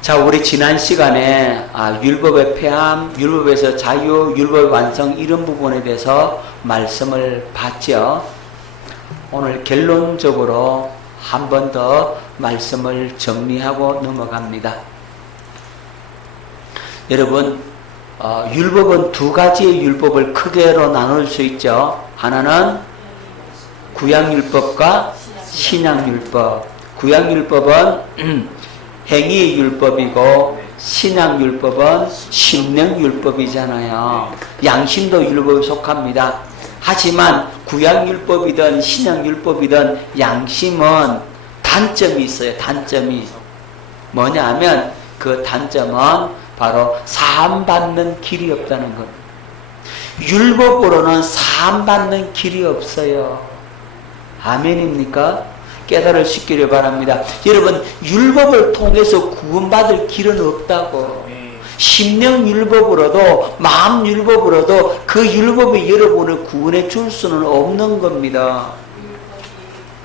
자, 우리 지난 시간에 율법의 폐함, 율법에서 자유, 율법의 완성 이런 부분에 대해서 말씀을 봤죠. 오늘 결론적으로 한 번 더 말씀을 정리하고 넘어갑니다. 여러분, 율법은 두 가지의 율법을 크게로 나눌 수 있죠. 하나는 구약율법과 신약율법. 구약율법은 행위 율법이고 신약율법은 심령율법이잖아요. 양심도 율법에 속합니다. 하지만 구약율법이든 신약율법이든 양심은 단점이 있어요. 단점이 뭐냐 하면 그 단점은 바로 사함받는 길이 없다는 것. 율법으로는 사함받는 길이 없어요. 아멘입니까? 깨달으시기를 바랍니다. 여러분, 율법을 통해서 구원받을 길은 없다고. 심령율법으로도 마음율법으로도 그 율법이 여러분을 구원해 줄 수는 없는 겁니다.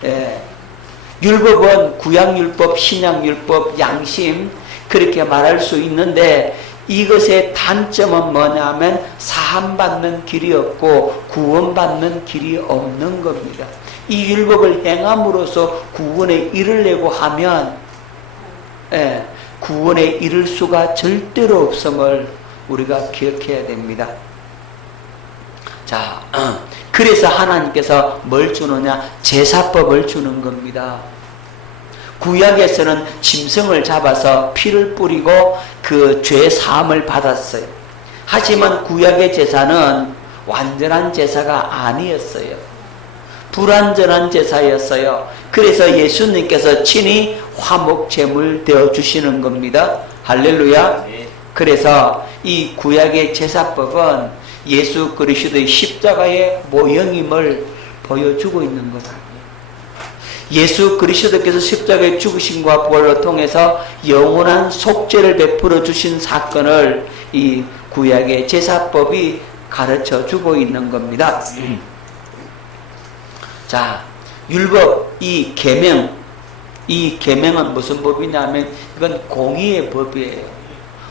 예. 율법은 구약율법, 신약율법, 양심 그렇게 말할 수 있는데 이것의 단점은 뭐냐면 사함받는 길이 없고 구원받는 길이 없는 겁니다. 이 율법을 행함으로써 구원에 이르려고 하면 구원에 이를 수가 절대로 없음을 우리가 기억해야 됩니다. 자, 그래서 하나님께서 뭘 주느냐? 제사법을 주는 겁니다. 구약에서는 짐승을 잡아서 피를 뿌리고 그 죄 사함을 받았어요. 하지만 구약의 제사는 완전한 제사가 아니었어요. 불완전한 제사였어요. 그래서 예수님께서 친히 화목제물 되어 주시는 겁니다. 할렐루야. 그래서 이 구약의 제사법은 예수 그리스도의 십자가의 모형임을 보여주고 있는 거다. 예수 그리스도께서 십자가의 죽으심과 부활을 통해서 영원한 속죄를 베풀어 주신 사건을 이 구약의 제사법이 가르쳐 주고 있는 겁니다. 자, 율법, 이 계명은 무슨 법이냐면 이건 공의의 법이에요.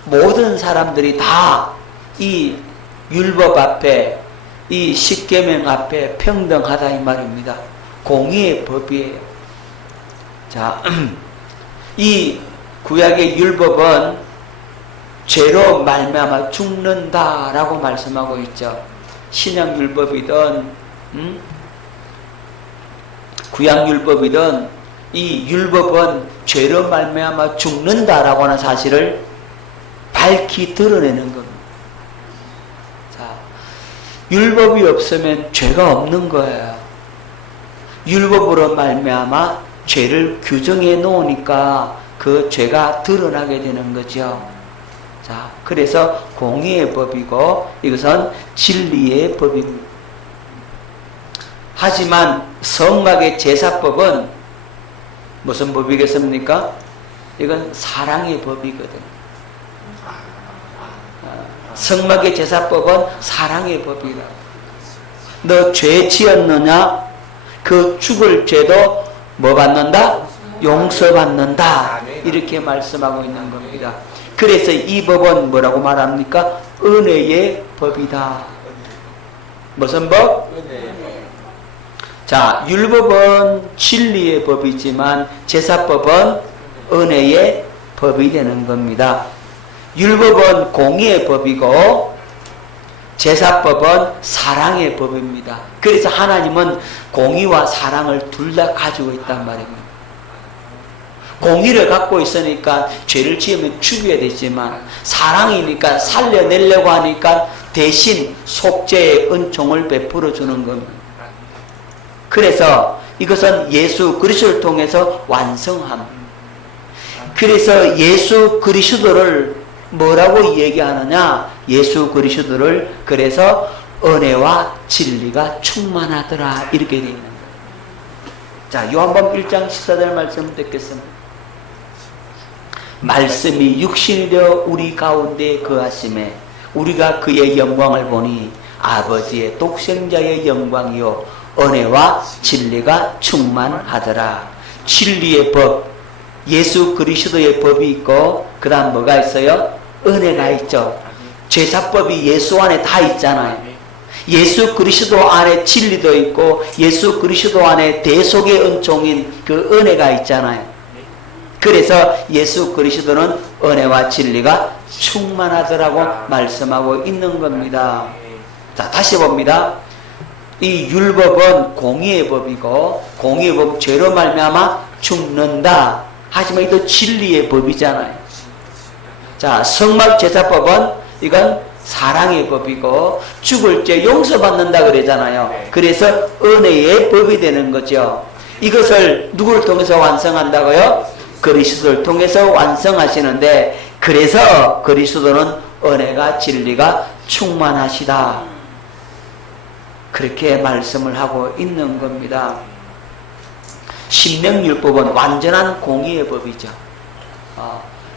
모든 사람들이 다 이 율법 앞에, 이 십계명 앞에 평등하다 이 말입니다. 공의의 법이에요. 자, 이 구약의 율법은 죄로 말미암아 죽는다라고 말씀하고 있죠. 신약 율법이든 구약 율법이든 이 율법은 죄로 말미암아 죽는다라고 하는 사실을 밝히 드러내는 겁니다. 자, 율법이 없으면 죄가 없는 거예요. 율법으로 말미암아 죄를 규정해 놓으니까 그 죄가 드러나게 되는 거죠. 자, 그래서 공의의 법이고 이것은 진리의 법입니다. 하지만 성막의 제사법은 무슨 법이겠습니까? 이건 사랑의 법이거든. 성막의 제사법은 사랑의 법이다. 너 죄 지었느냐? 그 죽을 죄도 뭐 받는다? 용서받는다. 이렇게 말씀하고 있는 겁니다. 그래서 이 법은 뭐라고 말합니까? 은혜의 법이다. 무슨 법? 자, 율법은 진리의 법이지만 제사법은 은혜의 법이 되는 겁니다. 율법은 공의의 법이고 제사법은 사랑의 법입니다. 그래서 하나님은 공의와 사랑을 둘 다 가지고 있단 말입니다. 공의를 갖고 있으니까 죄를 지으면 죽여야 되지만 사랑이니까 살려내려고 하니까 대신 속죄의 은총을 베풀어 주는 겁니다. 그래서 이것은 예수 그리스도를 통해서 완성함. 그래서 예수 그리스도를 뭐라고 얘기하느냐? 예수 그리스도를 그래서 은혜와 진리가 충만하더라 이렇게 되어 있는 거예요. 자, 요한복음 1장 14절 말씀 듣겠습니다. 말씀이 육신이 되어 우리 가운데 거하심에 우리가 그의 영광을 보니 아버지의 독생자의 영광이요 은혜와 진리가 충만하더라. 진리의 법, 예수 그리스도의 법이 있고 그 다음 뭐가 있어요? 은혜가 있죠. 제사법이 예수 안에 다 있잖아요. 예수 그리스도 안에 진리도 있고 예수 그리스도 안에 대속의 은총인 그 은혜가 있잖아요. 그래서 예수 그리스도는 은혜와 진리가 충만하더라고 말씀하고 있는 겁니다. 자, 다시 봅니다. 이 율법은 공의의 법이고 공의의 법 죄로 말미암아 죽는다. 하지만 이도 진리의 법이잖아요. 자, 성막 제사법은 이건 사랑의 법이고 죽을 죄 용서받는다 그러잖아요. 그래서 은혜의 법이 되는 거죠. 이것을 누구를 통해서 완성한다고요? 그리스도를 통해서 완성하시는데, 그래서 그리스도는 은혜가 진리가 충만하시다, 그렇게 말씀을 하고 있는 겁니다. 십명율법은 완전한 공의의 법이죠.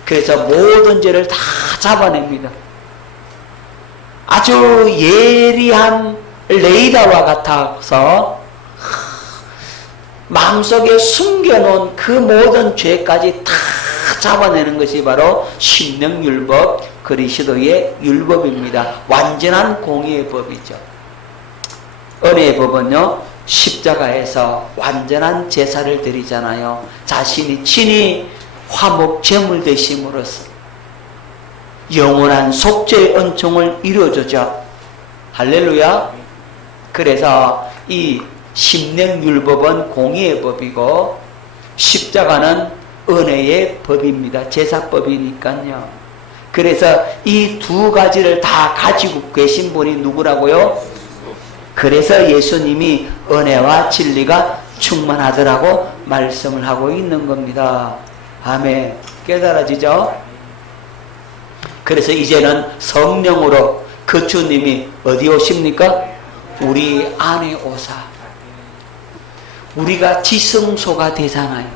그래서 모든 죄를 다 잡아냅니다. 아주 예리한 레이더와 같아서 마음속에 숨겨놓은 그 모든 죄까지 다 잡아내는 것이 바로 십명율법, 그리스도의 율법입니다. 완전한 공의의 법이죠. 은혜의 법은요, 십자가에서 완전한 제사를 드리잖아요. 자신이 친히 화목 제물 되심으로써 영원한 속죄의 은총을 이루어주죠. 할렐루야. 그래서 이 십명율법은 공의의 법이고 십자가는 은혜의 법입니다. 제사법이니까요. 그래서 이 두 가지를 다 가지고 계신 분이 누구라고요? 그래서 예수님이 은혜와 진리가 충만하더라고 말씀을 하고 있는 겁니다. 아멘. 깨달아지죠? 그래서 이제는 성령으로 그 주님이 어디 오십니까? 우리 안에 오사. 우리가 지성소가 되잖아요.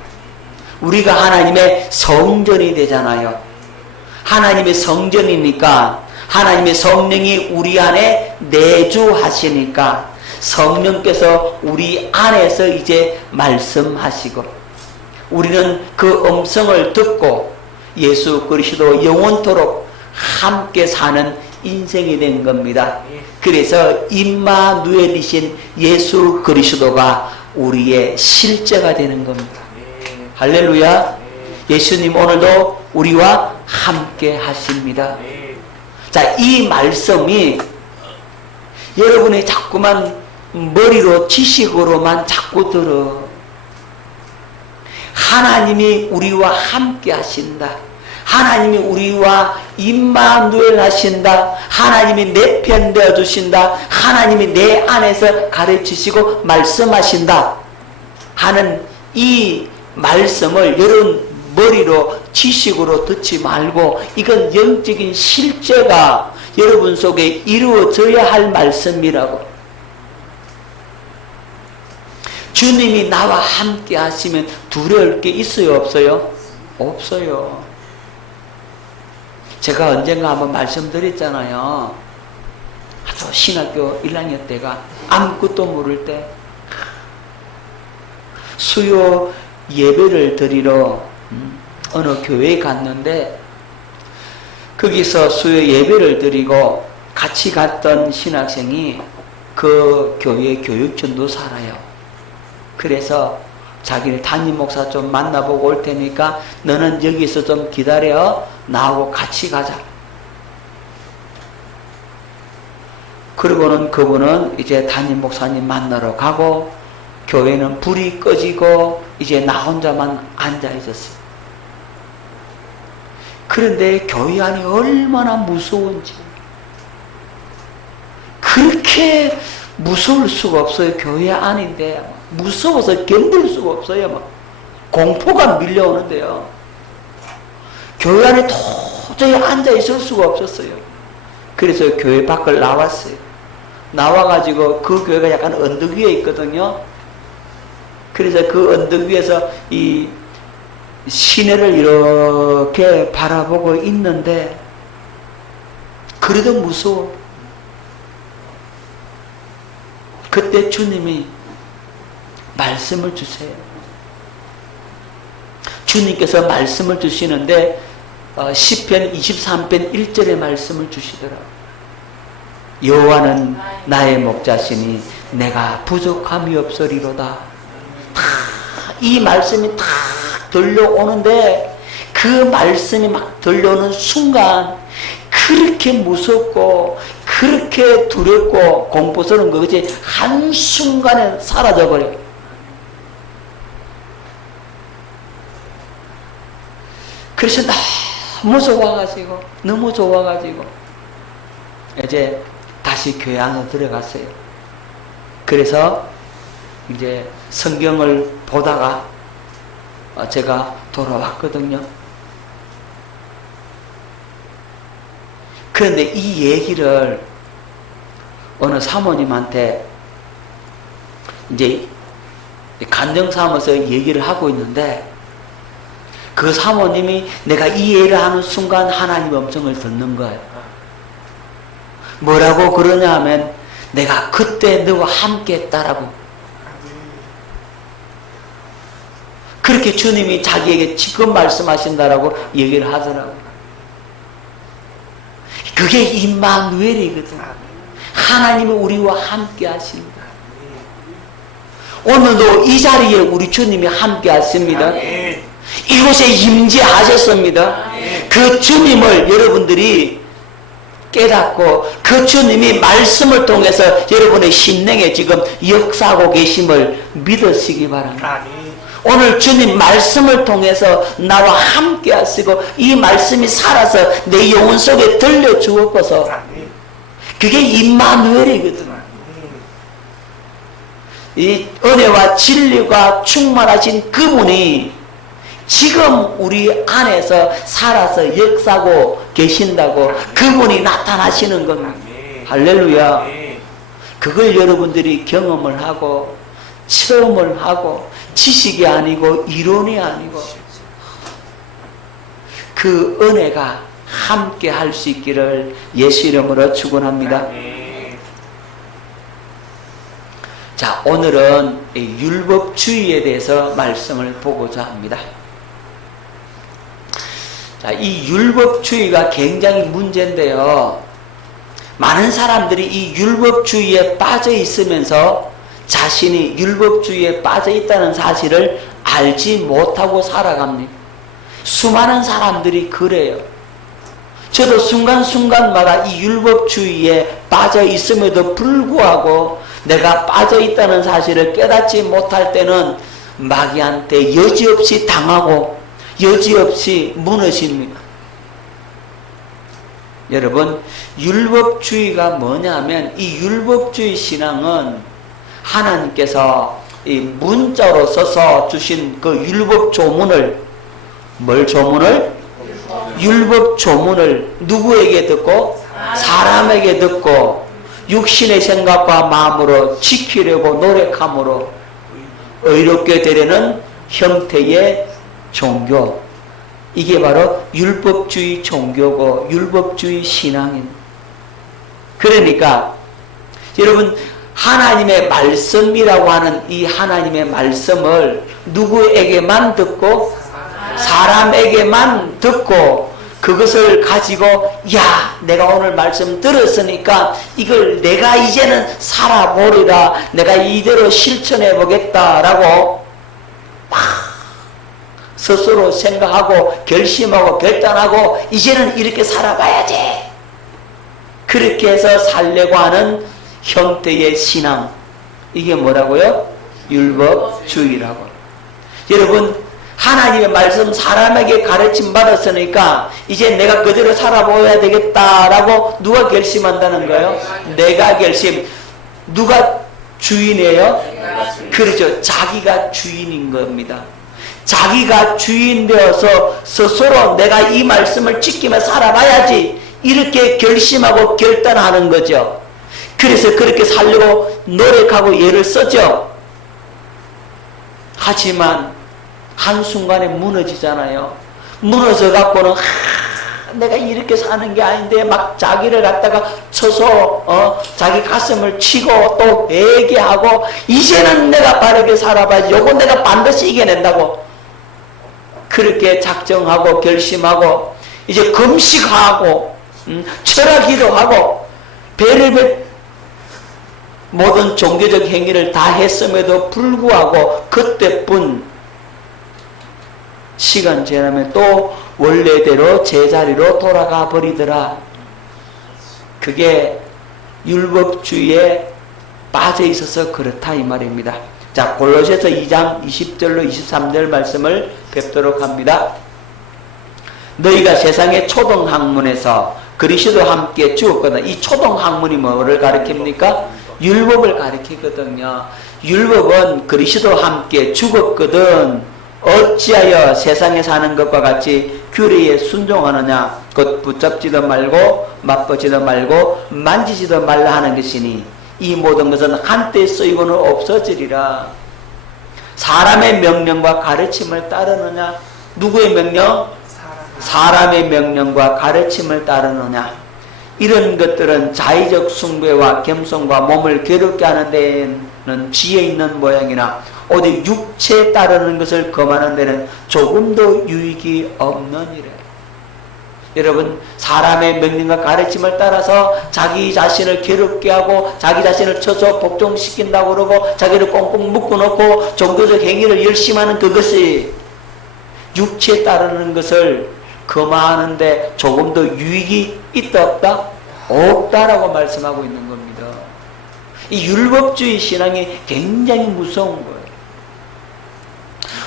우리가 하나님의 성전이 되잖아요. 하나님의 성전이니까 하나님의 성령이 우리 안에 내주하시니까 성령께서 우리 안에서 이제 말씀하시고 우리는 그 음성을 듣고 예수 그리스도 영원토록 함께 사는 인생이 된 겁니다. 그래서 임마누엘이신 예수 그리스도가 우리의 실제가 되는 겁니다. 할렐루야. 예수님 오늘도 우리와 함께 하십니다. 자, 이 말씀이 여러분이 자꾸만 머리로 지식으로만 자꾸 들어. 하나님이 우리와 함께 하신다. 하나님이 우리와 임마누엘 하신다. 하나님이 내 편 되어 주신다. 하나님이 내 안에서 가르치시고 말씀하신다 하는 이 말씀을 여러분 머리로 지식으로 듣지 말고 이건 영적인 실제가 여러분 속에 이루어져야 할 말씀이라고. 주님이 나와 함께 하시면 두려울 게 있어요, 없어요? 없어요. 제가 언젠가 한번 말씀드렸잖아요. 아주 신학교 1학년 때가 아무것도 모를 때 수요 예배를 드리러 어느 교회에 갔는데 거기서 수요 예배를 드리고 같이 갔던 신학생이 그 교회 교육전도 살아요. 그래서 자기를 담임 목사 좀 만나보고 올 테니까 너는 여기서 좀 기다려. 나하고 같이 가자. 그리고는 그분은 이제 담임 목사님 만나러 가고 교회는 불이 꺼지고 이제 나 혼자만 앉아 있었어요. 그런데 교회 안이 얼마나 무서운지. 그렇게 무서울 수가 없어요. 교회 안인데 무서워서 견딜 수가 없어요. 막 공포가 밀려오는데요. 교회 안에 도저히 앉아 있을 수가 없었어요. 그래서 교회 밖을 나왔어요. 나와가지고 그 교회가 약간 언덕 위에 있거든요. 그래서 그 언덕 위에서 이 시내를 이렇게 바라보고 있는데 그래도 무서워. 그때 주님이 말씀을 주세요. 주님께서 말씀을 주시는데 시편 23편 1절의 말씀을 주시더라고요. 여호와는 나의 목자시니 내가 부족함이 없으리로다. 이 말씀이 다 들려오는데 그 말씀이 막 들려오는 순간 그렇게 무섭고 그렇게 두렵고 공포스러운 것이 한순간에 사라져버려요. 그래서 너무 좋아가지고 이제 다시 교회 안에 들어갔어요. 그래서 이제 성경을 보다가 제가 돌아왔거든요. 그런데 이 얘기를 어느 사모님한테 이제 간증 삼아서 얘기를 하고 있는데 그 사모님이 내가 이 얘기를 하는 순간 하나님의 음성을 듣는 거예요. 뭐라고 그러냐 하면 내가 그때 너와 함께 했다라고. 그렇게 주님이 자기에게 지금 말씀하신다라고 얘기를 하더라고요. 그게 임마누엘이거든. 하나님이 우리와 함께 하십니다. 오늘도 이 자리에 우리 주님이 함께 하십니다. 이곳에 임재하셨습니다. 그 주님을 여러분들이 깨닫고 그 주님이 말씀을 통해서 여러분의 심령에 지금 역사하고 계심을 믿으시기 바랍니다. 오늘 주님 말씀을 통해서 나와 함께 하시고 이 말씀이 살아서 내 영혼 속에 들려주었고서 그게 임마누엘이거든. 이 은혜와 진리가 충만하신 그분이 지금 우리 안에서 살아서 역사하고 계신다고 그분이 나타나시는 겁니다. 할렐루야. 그걸 여러분들이 경험을 하고 체험을 하고 지식이 아니고 이론이 아니고 그 은혜가 함께 할 수 있기를 예수 이름으로 축원합니다. 자, 오늘은 율법주의에 대해서 말씀을 보고자 합니다. 자, 이 율법주의가 굉장히 문제인데요. 많은 사람들이 이 율법주의에 빠져 있으면서 자신이 율법주의에 빠져 있다는 사실을 알지 못하고 살아갑니다. 수많은 사람들이 그래요. 저도 순간순간마다 이 율법주의에 빠져 있음에도 불구하고 내가 빠져 있다는 사실을 깨닫지 못할 때는 마귀한테 여지없이 당하고 여지없이 무너집니다. 여러분, 율법주의가 뭐냐면 이 율법주의 신앙은 하나님께서 이 문자로 써서 주신 그 율법 조문을 뭘 조문을? 율법 조문을 누구에게 듣고? 사람에게 듣고 육신의 생각과 마음으로 지키려고 노력함으로 의롭게 되려는 형태의 종교. 이게 바로 율법주의 종교고 율법주의 신앙입니다. 그러니까 여러분, 하나님의 말씀이라고 하는 이 하나님의 말씀을 누구에게만 듣고? 사람에게만 듣고 그것을 가지고 야, 내가 오늘 말씀 들었으니까 이걸 내가 이제는 살아보리라, 내가 이대로 실천해 보겠다라고 막 스스로 생각하고 결심하고 결단하고 이제는 이렇게 살아가야지, 그렇게 해서 살려고 하는 형태의 신앙, 이게 뭐라고요? 율법주의라고. 여러분, 하나님의 말씀 사람에게 가르침 받았으니까 이제 내가 그대로 살아보아야 되겠다라고 누가 결심한다는 거예요? 내가 결심. 누가 주인이에요? 그렇죠. 자기가 주인인 겁니다. 자기가 주인 되어서 스스로 내가 이 말씀을 지키며 살아봐야지 이렇게 결심하고 결단하는 거죠. 그래서 그렇게 살려고 노력하고 애를 쓰죠. 하지만 한순간에 무너지잖아요. 무너져 갖고는 내가 이렇게 사는 게 아닌데 막 자기를 갖다가 쳐서 자기 가슴을 치고 또 회개하고 이제는 내가 바르게 살아봐야지, 요거 내가 반드시 이겨낸다고 그렇게 작정하고 결심하고 이제 금식하고 철학기도 하고 별의별 모든 종교적 행위를 다 했음에도 불구하고 그때뿐 시간 지나면 또 원래대로 제자리로 돌아가 버리더라. 그게 율법주의에 빠져 있어서 그렇다 이 말입니다. 자, 골로새서 2장 20절로 23절 말씀을 뵙도록 합니다. 너희가 세상의 초등학문에서 그리스도와 함께 죽었거든. 이 초등학문이 뭐를 가리킵니까? 율법을 가리키거든요. 율법은 그리스도와 함께 죽었거든. 어찌하여 세상에 사는 것과 같이 규례에 순종하느냐? 곧 붙잡지도 말고 맛보지도 말고 만지지도 말라 하는 것이니 이 모든 것은 한때 쓰이고는 없어지리라. 사람의 명령과 가르침을 따르느냐? 누구의 명령? 사람의 명령과 가르침을 따르느냐? 이런 것들은 자의적 숭배와 겸손과 몸을 괴롭게 하는 데는 지혜 있는 모양이나 오직 육체에 따르는 것을 금하는 데는 조금도 유익이 없느니라. 여러분, 사람의 명령과 가르침을 따라서 자기 자신을 괴롭게 하고 자기 자신을 쳐서 복종시킨다고 그러고 자기를 꽁꽁 묶어놓고 종교적 행위를 열심히 하는 그것이 육체에 따르는 것을 금하는데 조금 더 유익이 있다 없다? 없다라고 말씀하고 있는 겁니다. 이 율법주의 신앙이 굉장히 무서운 거예요.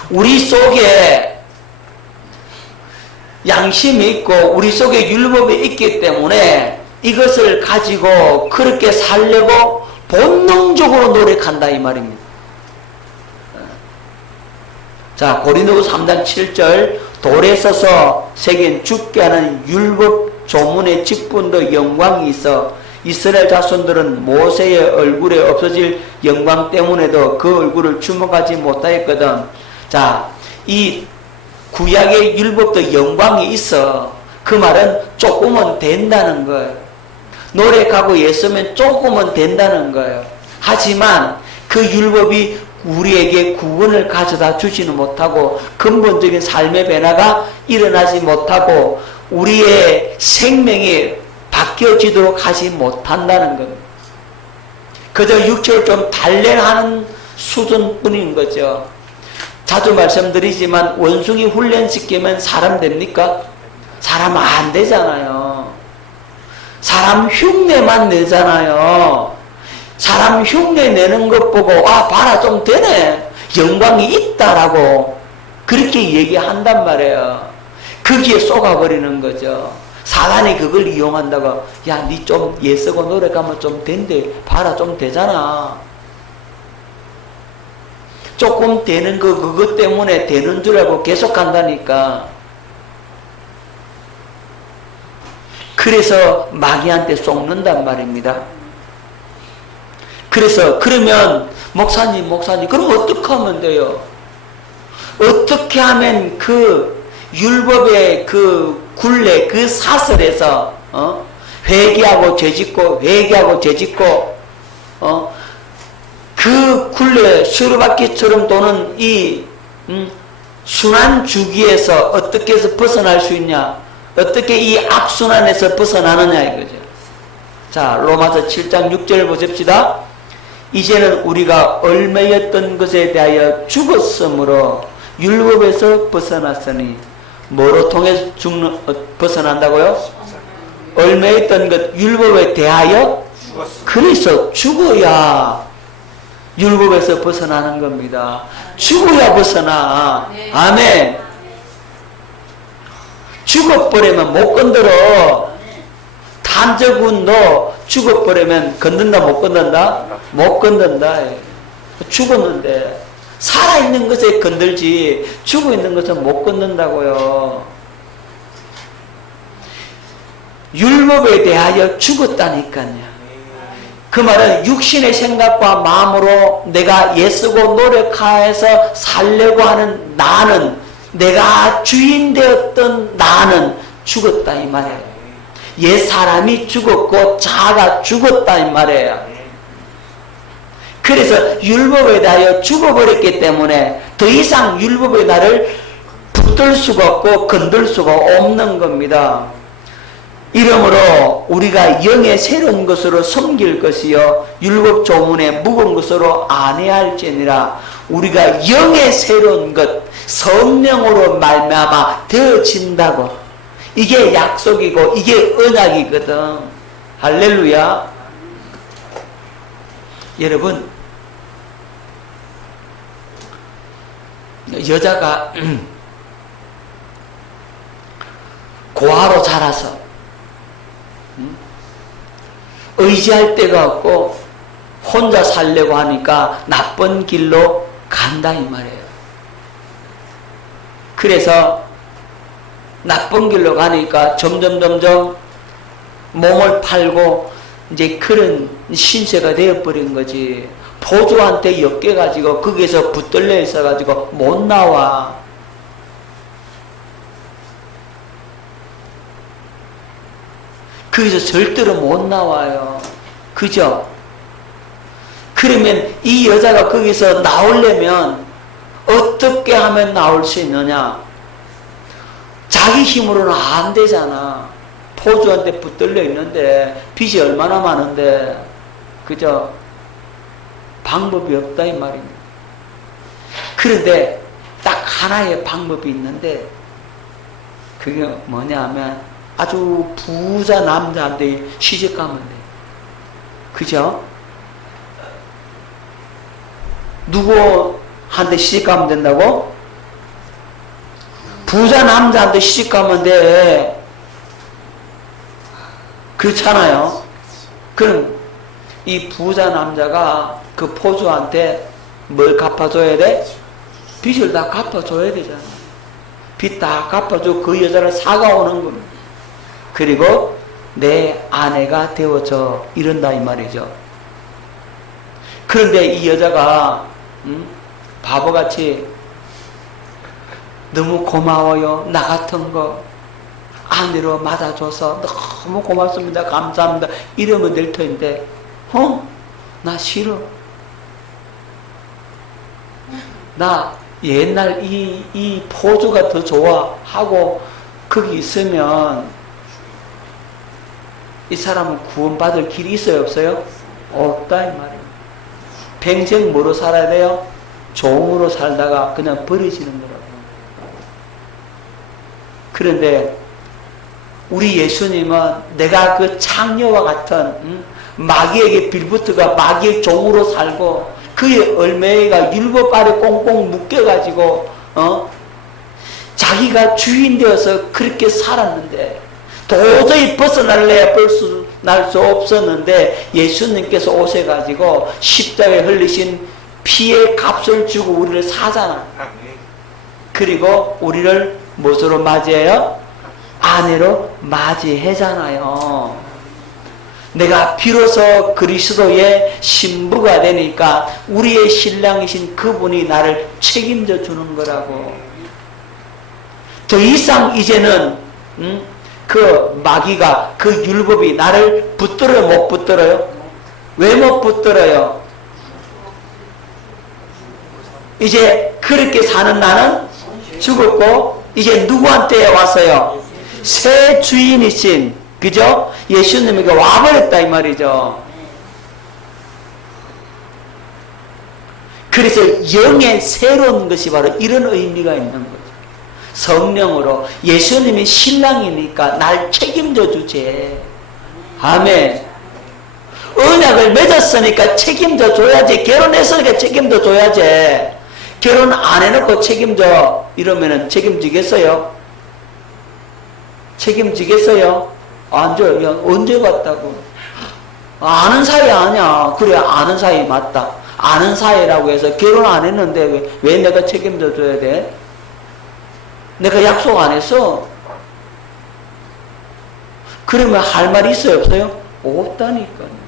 우리 속에 양심이 있고 우리 속에 율법이 있기 때문에 이것을 가지고 그렇게 살려고 본능적으로 노력한다 이 말입니다. 자, 고린도후서 3장 7절 돌에 서서 새긴 죽게 하는 율법 조문의 직분도 영광이 있어 이스라엘 자손들은 모세의 얼굴에 없어질 영광 때문에도 그 얼굴을 주목하지 못하였거든. 자, 이 구약의 율법도 영광이 있어. 그 말은 조금은 된다는 거예요. 노력하고 애쓰면 조금은 된다는 거예요. 하지만 그 율법이 우리에게 구원을 가져다 주지는 못하고 근본적인 삶의 변화가 일어나지 못하고 우리의 생명이 바뀌어지도록 하지 못한다는 겁니다. 그저 육체를 좀 단련하는 수준뿐인 거죠. 자주 말씀드리지만 원숭이 훈련시키면 사람 됩니까? 사람 안 되잖아요. 사람 흉내만 내잖아요. 사람 흉내 내는 것 보고 아 봐라 좀 되네. 영광이 있다라고 그렇게 얘기한단 말이에요. 거기에 쏘가버리는 거죠. 사단이 그걸 이용한다고 야 니 좀 예쓰고 노력하면 좀 된대. 봐라 좀 되잖아. 조금 되는 그것 때문에 되는 줄 알고 계속 한다니까. 그래서 마귀한테 속는단 말입니다. 그래서 그러면 목사님 그럼 어떻게 하면 돼요? 어떻게 하면 그 율법의 그 굴레 그 사슬에서 회개하고 죄짓고 회개하고 죄짓고 그 굴레 수레바퀴처럼 도는 이 순환 주기에서 어떻게 해서 벗어날 수 있냐? 어떻게 이 악순환에서 벗어나느냐 이거죠. 자, 로마서 7장 6절 보십시다. 이제는 우리가 얽매였던 것에 대하여 죽었으므로 율법에서 벗어났으니 뭐로 통해서 벗어난다고요? 얽매였던 것 율법에 대하여 그래서 죽어야 율법에서 벗어나는 겁니다. 죽어야 벗어나. 아멘. 죽어버리면 못 건드려. 탐적은 너 죽어버리면 건든다 못 건든다? 못 건든다. 죽었는데 살아있는 것에 건들지 죽어있는 것은 못 건든다고요. 율법에 대하여 죽었다니까요. 그 말은 육신의 생각과 마음으로 내가 애쓰고 노력해서 살려고 하는 나는 내가 주인 되었던 나는 죽었다 이 말이에요. 옛 사람이 죽었고 자아가 죽었다 이 말이에요. 그래서 율법에 대하여 죽어버렸기 때문에 더 이상 율법의 나를 붙들 수가 없고 건들 수가 없는 겁니다. 이러므로 우리가 영의 새로운 것으로 섬길 것이요 율법 조문의 무거운 것으로 안해할지니라. 우리가 영의 새로운 것 성령으로 말미암아 되어진다고. 이게 약속이고 이게 언약이거든. 할렐루야. 여러분, 여자가 고아로 자라서 의지할 데가 없고 혼자 살려고 하니까 나쁜 길로 간다 이 말이에요. 그래서 나쁜 길로 가니까 점점 몸을 팔고 이제 그런 신세가 되어버린 거지. 포주한테 엮여가지고 거기서 붙들려 있어가지고 못 나와. 거기서 절대로 못 나와요. 그죠? 그러면 이 여자가 거기서 나오려면 어떻게 하면 나올 수 있느냐? 자기 힘으로는 안 되잖아. 포주한테 붙들려 있는데 빚이 얼마나 많은데, 그죠? 방법이 없다 이 말입니다. 그런데 딱 하나의 방법이 있는데 그게 뭐냐 하면 아주 부자 남자한테 시집가면 돼. 그죠? 누구한테 시집가면 된다고? 부자 남자한테 시집가면 돼. 그렇잖아요. 그럼 이 부자 남자가 그 포주한테 뭘 갚아줘야 돼? 빚을 다 갚아줘야 되잖아. 빚 다 갚아주고 그 여자를 사가오는 겁니다. 그리고 내 아내가 되어져 이런다 이 말이죠. 그런데 이 여자가 바보같이 너무 고마워요. 나 같은 거 아내로 맞아줘서 너무 고맙습니다. 감사합니다. 이러면 될 터인데 나 싫어. 나 옛날 이 포주가 더 좋아 하고 거기 있으면 이 사람은 구원받을 길이 있어요 없어요? 없다 이 말이에요. 평생 뭐로 살아야 돼요? 종으로 살다가 그냥 버려지는 거라고. 그런데 우리 예수님은 내가 그 창녀와 같은 마귀에게 빌붙어가 마귀의 종으로 살고 그의 얼매가 율법 아래 꽁꽁 묶여가지고 자기가 주인 되어서 그렇게 살았는데 도저히 벗어날래야 벗어날 수 없었는데 예수님께서 오셔가지고 십자가에 흘리신 피의 값을 주고 우리를 사잖아. 그리고 우리를 무엇으로 맞이해요? 아내로 맞이하잖아요. 내가 비로소 그리스도의 신부가 되니까 우리의 신랑이신 그분이 나를 책임져 주는 거라고. 더 이상 이제는 그 마귀가 그 율법이 나를 붙들어요 못 붙들어요? 왜 못 붙들어요? 이제 그렇게 사는 나는 죽었고 이제 누구한테 왔어요? 새 주인이신, 그죠? 예수님에게 와버렸다 이 말이죠. 그래서 영의 새로운 것이 바로 이런 의미가 있는 거죠. 성령으로 예수님이 신랑이니까 날 책임져 주지. 아멘. 언약을 맺었으니까 책임져 줘야지. 결혼했으니까 책임져 줘야지. 결혼 안 해놓고 책임져 이러면은 책임지겠어요? 책임지겠어요? 안 줘요. 그냥 언제 봤다고. 아는 사이 아니야. 그래 아는 사이 맞다. 아는 사이라고 해서 결혼 안 했는데 왜 내가 책임져 줘야 돼? 내가 약속 안 했어? 그러면 할 말이 있어요 없어요? 없다니까요.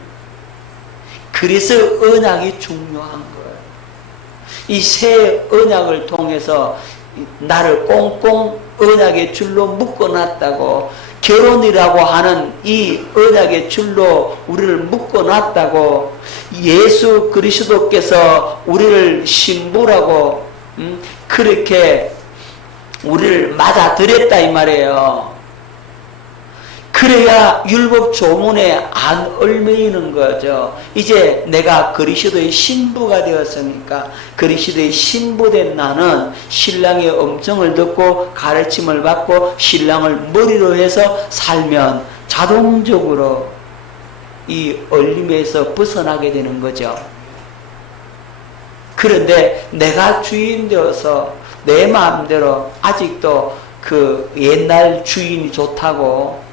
그래서 언약이 중요한 거예요. 이 새 언약을 통해서 나를 꽁꽁 언약의 줄로 묶어놨다고. 결혼이라고 하는 이 언약의 줄로 우리를 묶어놨다고. 예수 그리스도께서 우리를 신부라고 그렇게 우리를 맞아들였다 이 말이에요. 그래야 율법 조문에 안 얽매이는 거죠. 이제 내가 그리스도의 신부가 되었으니까 그리스도의 신부된 나는 신랑의 음성을 듣고 가르침을 받고 신랑을 머리로 해서 살면 자동적으로 이 얽림에서 벗어나게 되는 거죠. 그런데 내가 주인 되어서 내 마음대로 아직도 그 옛날 주인이 좋다고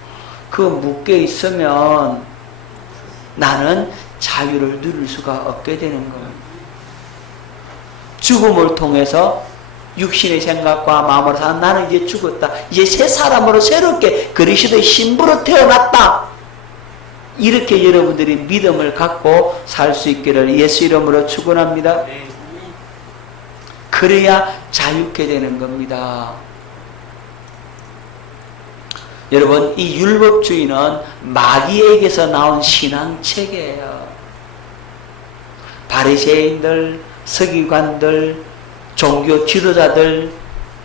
그 묶여 있으면 나는 자유를 누릴 수가 없게 되는 거예요. 죽음을 통해서 육신의 생각과 마음으로 사는 나는 이제 죽었다. 이제 새 사람으로 새롭게 그리스도의 신부로 태어났다. 이렇게 여러분들이 믿음을 갖고 살 수 있기를 예수 이름으로 축원합니다. 그래야 자유케 되는 겁니다. 여러분, 이 율법주의는 마귀에게서 나온 신앙체계예요. 바리새인들, 서기관들, 종교 지도자들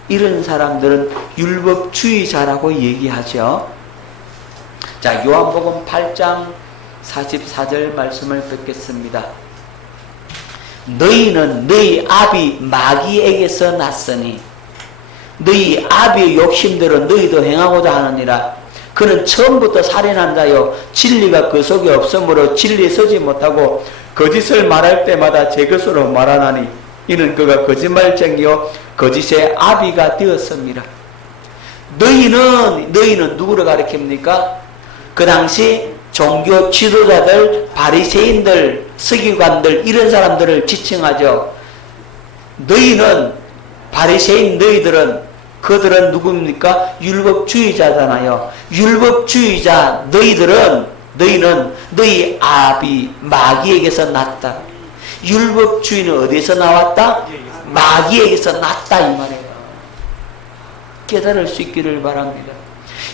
이런 사람들은 율법주의자라고 얘기하죠. 자, 요한복음 8장 44절 말씀을 뵙겠습니다. 너희는 너희 아비 마귀에게서 났으니 너희 아비의 욕심대로 너희도 행하고자 하느니라. 그는 처음부터 살인한 자요 진리가 그 속에 없으므로 진리에 서지 못하고 거짓을 말할 때마다 제 것으로 말하나니 이는 그가 거짓말쟁이요 거짓의 아비가 되었습니다. 너희는 누구를 가리킵니까? 그 당시 종교 지도자들, 바리새인들, 서기관들 이런 사람들을 지칭하죠. 너희는 바리새인 너희들은 그들은 누굽니까? 율법주의자잖아요. 율법주의자 너희는 너희 아비 마귀에게서 났다. 율법주의는 어디에서 나왔다? 마귀에게서 났다 이 말이에요. 깨달을 수 있기를 바랍니다.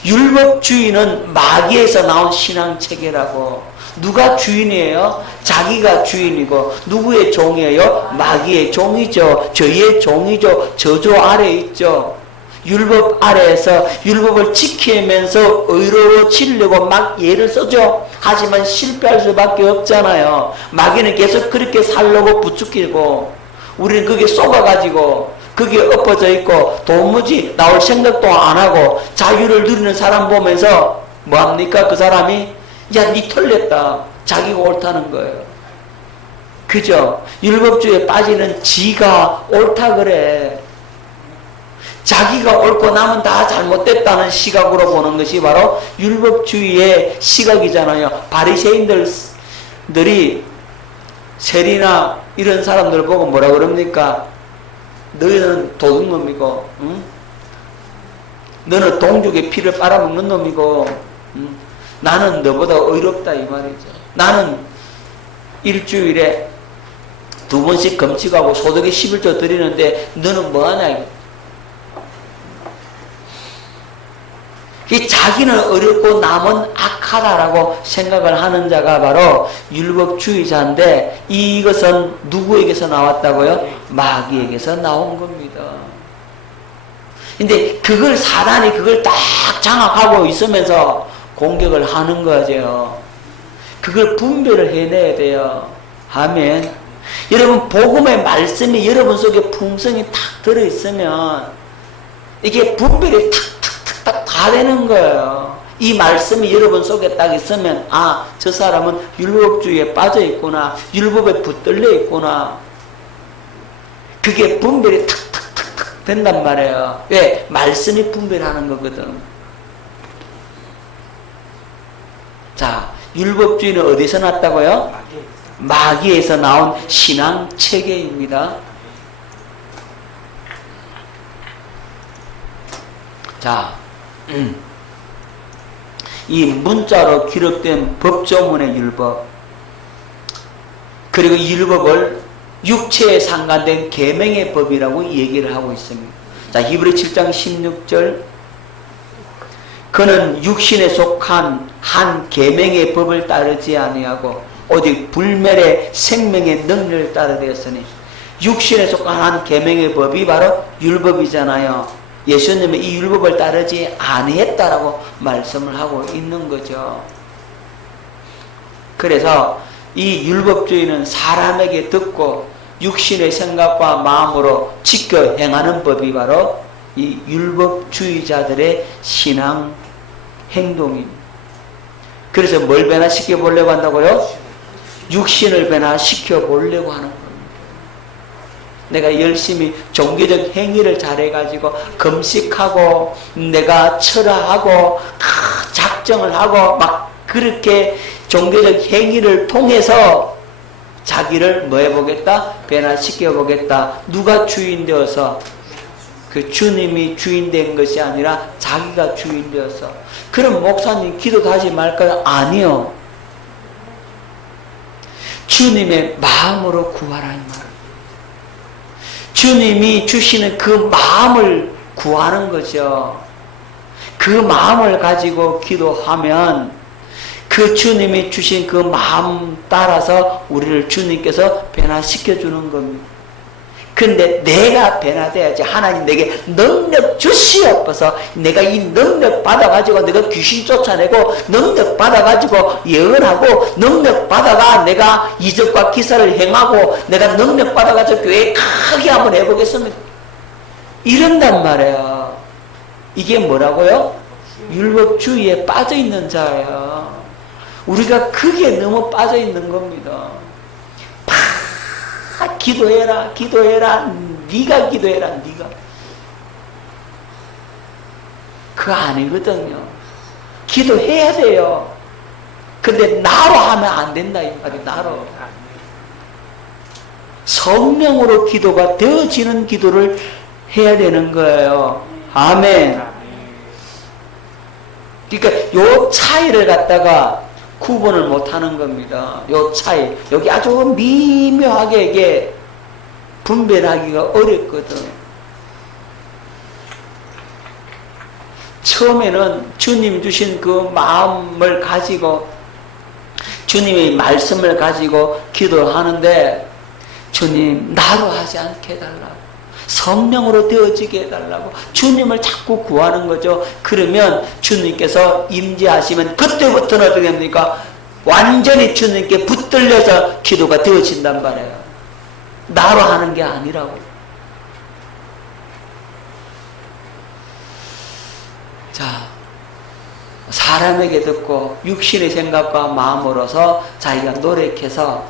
율법주의는 마귀에서 나온 신앙체계라고. 누가 주인이에요? 자기가 주인이고 누구의 종이에요? 마귀의 종이죠. 저의 종이죠. 저주 아래에 있죠. 율법 아래에서 율법을 지키면서 의로워지려고 막 예를 써죠. 하지만 실패할 수밖에 없잖아요. 마귀는 계속 그렇게 살려고 부추기고 우리는 거기에 쏘가가지고 거기에 엎어져 있고 도무지 나올 생각도 안 하고 자유를 누리는 사람 보면서 뭐합니까? 그 사람이 야, 니 틀렸다. 자기가 옳다는 거예요. 그죠? 율법주의에 빠지는 지가 옳다 그래. 자기가 옳고 남은 다 잘못됐다는 시각으로 보는 것이 바로 율법주의의 시각이잖아요. 바리새인들이 세리나 이런 사람들 보고 뭐라 그럽니까? 너희는 도둑놈이고, 응? 너는 동족의 피를 빨아먹는 놈이고, 응? 나는 너보다 의롭다 이 말이죠. 나는 일주일에 2번씩 금식하고 소득의 11조 드리는데 너는 뭐하냐. 자기는 어렵고 남은 악하다라고 생각을 하는 자가 바로 율법주의자인데 이것은 누구에게서 나왔다고요? 마귀에게서 나온 겁니다. 근데 그걸 사단이 그걸 딱 장악하고 있으면서 공격을 하는 거죠. 그걸 분별을 해내야 돼요. 아멘. 여러분 복음의 말씀이 여러분 속에 풍성히 탁 들어있으면 이게 분별이 탁탁탁탁 다 되는 거예요. 이 말씀이 여러분 속에 딱 있으면 아, 저 사람은 율법주의에 빠져 있구나. 율법에 붙들려 있구나. 그게 분별이 탁탁탁탁 된단 말이에요. 왜? 말씀이 분별하는 거거든. 자, 율법주의는 어디서 났다고요? 마귀에서 나온 신앙체계입니다. 자, 이 문자로 기록된 법조문의 율법, 그리고 이 율법을 육체에 상관된 계명의 법이라고 얘기를 하고 있습니다. 자, 히브리 7장 16절, 그는 육신에 속한 한 계명의 법을 따르지 아니하고 오직 불멸의 생명의 능력을 따르되었으니, 육신에 속한 한 계명의 법이 바로 율법이잖아요. 예수님은 이 율법을 따르지 아니했다라고 말씀을 하고 있는 거죠. 그래서 이 율법주의는 사람에게 듣고 육신의 생각과 마음으로 지켜 행하는 법이 바로 이 율법주의자들의 신앙 행동입니다. 그래서 뭘 변화시켜 보려고 한다고요? 육신을 변화시켜 보려고 하는 겁니다. 내가 열심히 종교적 행위를 잘해가지고 금식하고 내가 철화하고 작정을 하고 막 그렇게 종교적 행위를 통해서 자기를 뭐 해보겠다? 변화시켜 보겠다. 누가 주인 되어서? 그 주님이 주인 된 것이 아니라 자기가 주인 되어서. 그럼 목사님 기도도 하지 말까요? 아니요. 주님의 마음으로 구하라 이 말. 주님이 주시는 그 마음을 구하는 거죠. 그 마음을 가지고 기도하면 그 주님이 주신 그 마음 따라서 우리를 주님께서 변화시켜 주는 겁니다. 근데 내가 변화돼야지. 하나님 내게 능력 주시옵소서. 내가 이 능력 받아가지고 내가 귀신 쫓아내고 능력 받아가지고 예언하고 능력 받아가 내가 이적과 기사를 행하고 내가 능력 받아가지고 교회 크게 한번 해보겠습니다. 이런단 말이에요. 이게 뭐라고요? 율법주의에 빠져있는 자예요. 우리가 그게 너무 빠져있는 겁니다. 기도해라 기도해라 네가 기도해라 네가 그거 아니거든요. 기도해야 돼요. 근데 나로 하면 안 된다 이 말이에요. 나로 성령으로 기도가 되어지는 기도를 해야 되는 거예요. 아멘. 그러니까 요 차이를 갖다가 구분을 못하는 겁니다. 요 차이 여기 아주 미묘하게 이게 분별하기가 어렵거든. 처음에는 주님 주신 그 마음을 가지고 주님의 말씀을 가지고 기도하는데 주님 나로 하지 않게 해달라고 성령으로 되어지게 해달라고 주님을 자꾸 구하는 거죠. 그러면 주님께서 임재하시면 그때부터는 어떻게 됩니까? 완전히 주님께 붙들려서 기도가 되어진단 말이에요. 나로 하는 게 아니라고. 자, 사람에게 듣고 육신의 생각과 마음으로서 자기가 노력해서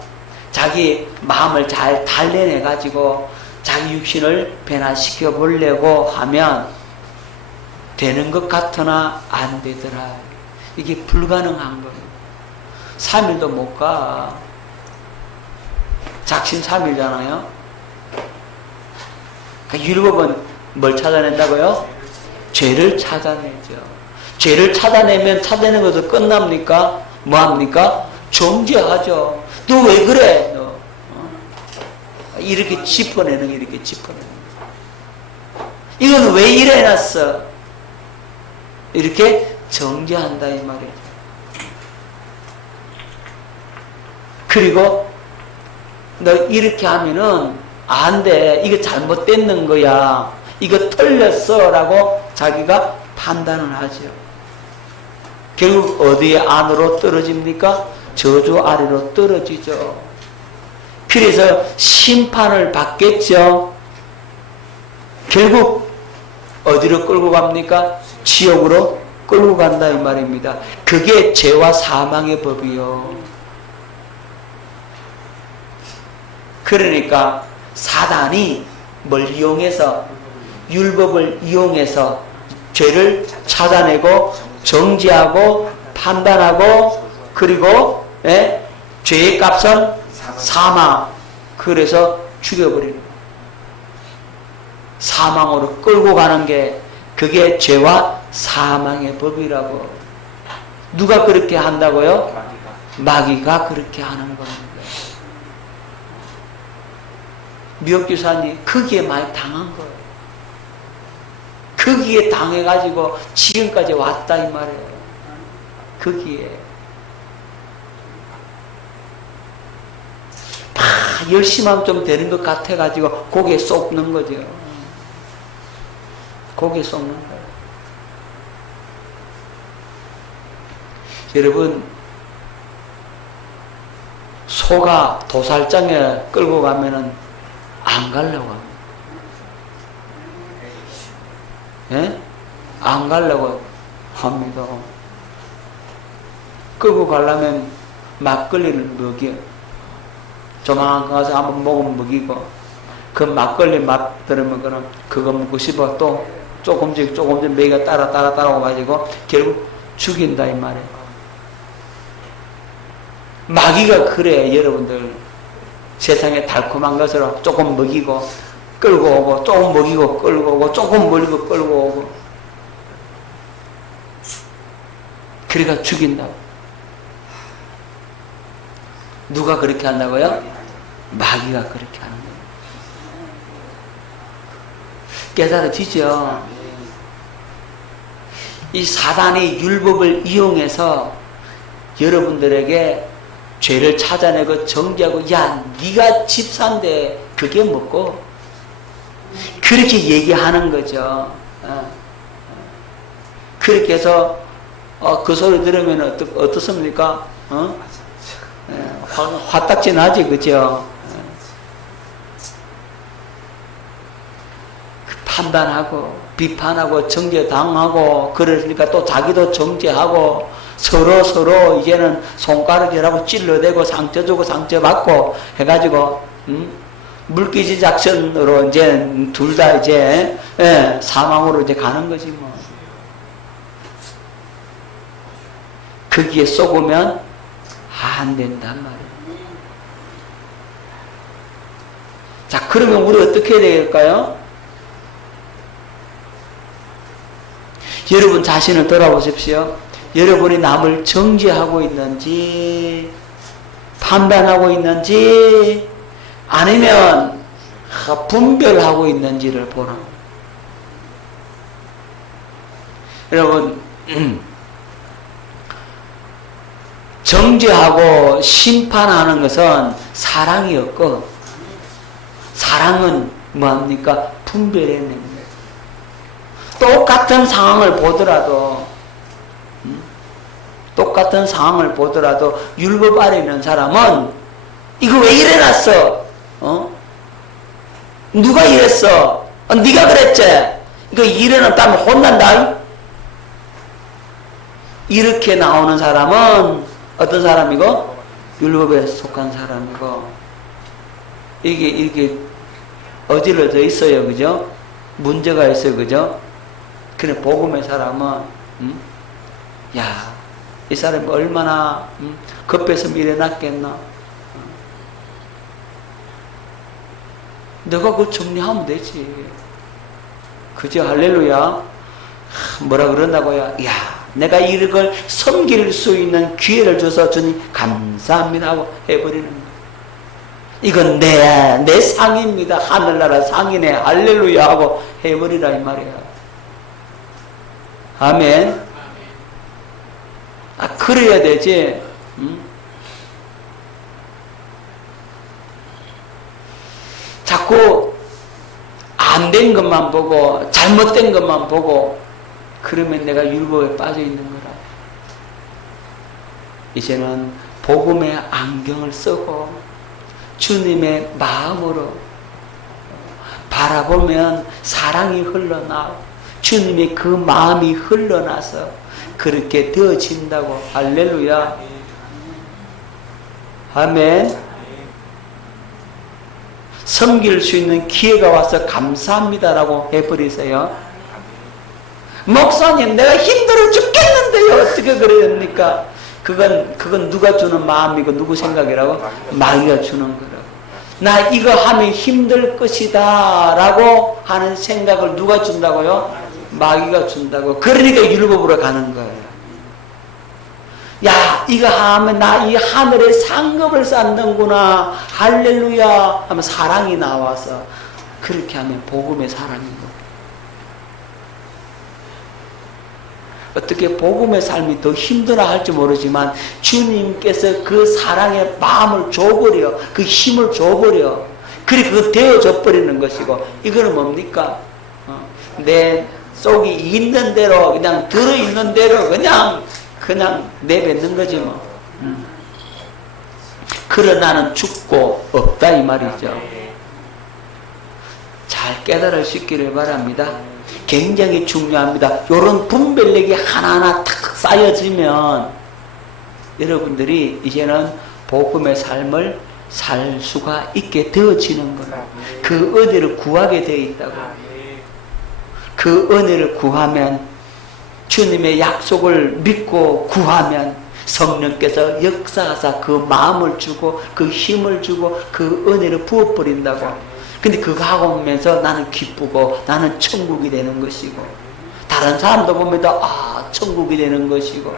자기 마음을 잘 단련해 가지고 자기 육신을 변화시켜 보려고 하면 되는 것 같으나 안 되더라. 이게 불가능한 거예요. 3일도 못 가. 작심 3일잖아요. 그러니까 율법은 뭘 찾아낸다고요? 죄를 찾아내죠. 죄를 찾아내면 찾아내는 것도 끝납니까? 뭐합니까? 정죄하죠. 너 왜 그래? 너 이렇게 짚어내는 게 이렇게 짚어내는 거. 이건 왜 이래 놨어? 이렇게 정죄한다 이 말이에요. 그리고 너 이렇게 하면은 안 돼. 이거 잘못됐는 거야. 이거 틀렸어 라고 자기가 판단을 하죠. 결국 어디에 안으로 떨어집니까? 저주 아래로 떨어지죠. 그래서 심판을 받겠죠. 결국 어디로 끌고 갑니까? 지옥으로 끌고 간다 이 말입니다. 그게 죄와 사망의 법이요. 그러니까 사단이 뭘 이용해서 율법을 이용해서 죄를 찾아내고 정죄하고 판단하고 그리고 죄의 값은 사망. 그래서 죽여버리는 거예요. 사망으로 끌고 가는 게 그게 죄와 사망의 법이라고. 누가 그렇게 한다고요? 마귀가 그렇게 하는 겁니다. 미역교사님 거기에 많이 당한 거예요. 거기에 당해가지고 지금까지 왔다 이 말이에요. 거기에 열심히 하면 좀 되는 것 같아가지고 고개 쏙는 거죠. 고개 썩는 거예요. 여러분, 소가 도살장에 끌고 가면은 안 가려고 합니다. 예? 안 가려고 합니다. 끌고 가려면 막걸리를 먹여. 조만간 가서 한번 먹으면 먹이고, 그 막걸리 맛 들으면 그거 먹고 싶어 또 조금씩 먹이가 따라 가지고 결국 죽인다 이 말이에요. 마귀가 그래. 여러분들 세상에 달콤한 것으로 조금 먹이고 끌고 오고, 조금 먹이고 끌고 오고, 조금 먹이고 끌고 오고, 그러니까 죽인다고. 누가 그렇게 한다고요? 마귀가 그렇게 하는 거예요. 깨달아지죠? 이 사단이 율법을 이용해서 여러분들에게 죄를 찾아내고 정죄하고, 야, 네가 집사인데 그게 뭐고? 그렇게 얘기하는 거죠. 그렇게 해서 그 소리 들으면 어떻습니까? 화딱지 나지, 그죠? 판단하고 비판하고 정죄당하고, 그러니까 또 자기도 정죄하고, 서로 이제는 손가락질하고 찔러대고 상처 주고 상처 받고 해가지고 물기지 작전으로 이제 둘 다 이제 사망으로 이제 가는 거지 뭐. 거기에 쏘으면 안 된단 말이에요. 자, 그러면 우리 어떻게 해야 될까요? 여러분 자신을 돌아보십시오. 여러분이 남을 정죄하고 있는지, 판단하고 있는지, 아니면 분별하고 있는지를 보라. 여러분, 정죄하고 심판하는 것은 사랑이었고, 사랑은 뭐합니까? 분별해내는 거예요. 똑같은 상황을 보더라도 율법 아래 있는 사람은 이거 왜 이래놨어? 누가 이랬어? 네가 그랬지? 이거 이래놨다면 혼난다. 이렇게 나오는 사람은 어떤 사람이고? 율법에 속한 사람이고, 이게 어질러져 있어요, 그죠? 문제가 있어요, 그죠? 그래, 복음의 사람은 야, 이 사람이 얼마나 급해서 미래났겠나? 너가 그걸 정리하면 되지. 그죠? 할렐루야. 뭐라 그런다고요? 야, 내가 이걸 섬길 수 있는 기회를 줘서 주님 감사합니다 하고 해버리는 거야. 이건 내 상입니다. 하늘나라 상이네. 할렐루야 하고 해버리라 이 말이야. 아멘. 그래야 되지. 자꾸 안 된 것만 보고 잘못된 것만 보고 그러면 내가 율법에 빠져 있는 거라. 이제는 복음의 안경을 쓰고 주님의 마음으로 바라보면 사랑이 흘러나오고 주님의 그 마음이 흘러나서 그렇게 되어진다고. 할렐루야. 아멘. 섬길 수 있는 기회가 와서 감사합니다라고 해버리세요. 목사님, 내가 힘들어 죽겠는데요. 어떻게 그러십니까? 그건 누가 주는 마음이고 누구 생각이라고? 마귀가 주는 거라고. 나 이거 하면 힘들 것이다 라고 하는 생각을 누가 준다고요? 마귀가 준다고. 그러니까 율법으로 가는 거예요. 야, 이거 하면 나 이 하늘에 상급을 쌓는구나. 할렐루야 하면 사랑이 나와서 그렇게 하면 복음의 사랑이고. 어떻게 복음의 삶이 더 힘들어 할지 모르지만 주님께서 그 사랑의 마음을 줘버려, 그 힘을 줘버려. 그리고 그거 되어져 버리는 것이고. 이거는 뭡니까? 내 속이 있는 대로 그냥 들어있는 대로 그냥 내뱉는 거지 뭐. 그러나는 죽고 없다 이 말이죠. 잘 깨달으시기를 바랍니다. 굉장히 중요합니다. 이런 분별력이 하나하나 탁 쌓여지면 여러분들이 이제는 복음의 삶을 살 수가 있게 되어지는 거예요. 그 은혜를 구하게 되어 있다고. 그 은혜를 구하면, 주님의 약속을 믿고 구하면 성령께서 역사하사 그 마음을 주고 그 힘을 주고 그 은혜를 부어버린다고. 근데 그거 하고 오면서 나는 기쁘고 나는 천국이 되는 것이고, 다른 사람도 보면 천국이 되는 것이고,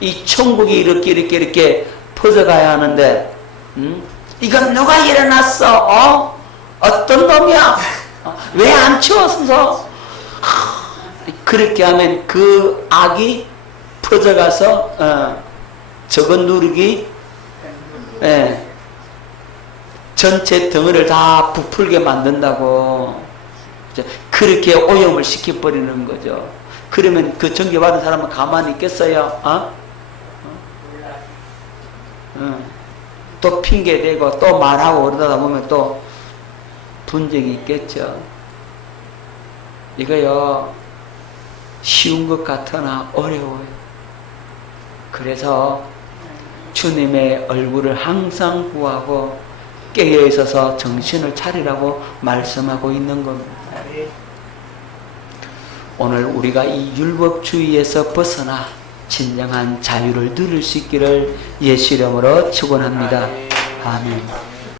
이 천국이 이렇게 퍼져가야 하는데, 이건 누가 일어났어? 어떤 놈이야? 왜 안 치웠어? 그렇게 하면 그 악이 퍼져가서 저거 누르기, 전체 덩어리를 다 부풀게 만든다고. 그렇게 오염을 시켜버리는 거죠. 그러면 그 전교받은 사람은 가만히 있겠어요? 또 핑계대고 또 말하고 그러다 보면 또 분쟁이 있겠죠. 이거요, 쉬운 것 같으나 어려워요. 그래서 주님의 얼굴을 항상 구하고 깨어 있어서 정신을 차리라고 말씀하고 있는 겁니다. 오늘 우리가 이 율법주의에서 벗어나 진정한 자유를 누릴 수 있기를 예수 이름으로 축원합니다. 아멘.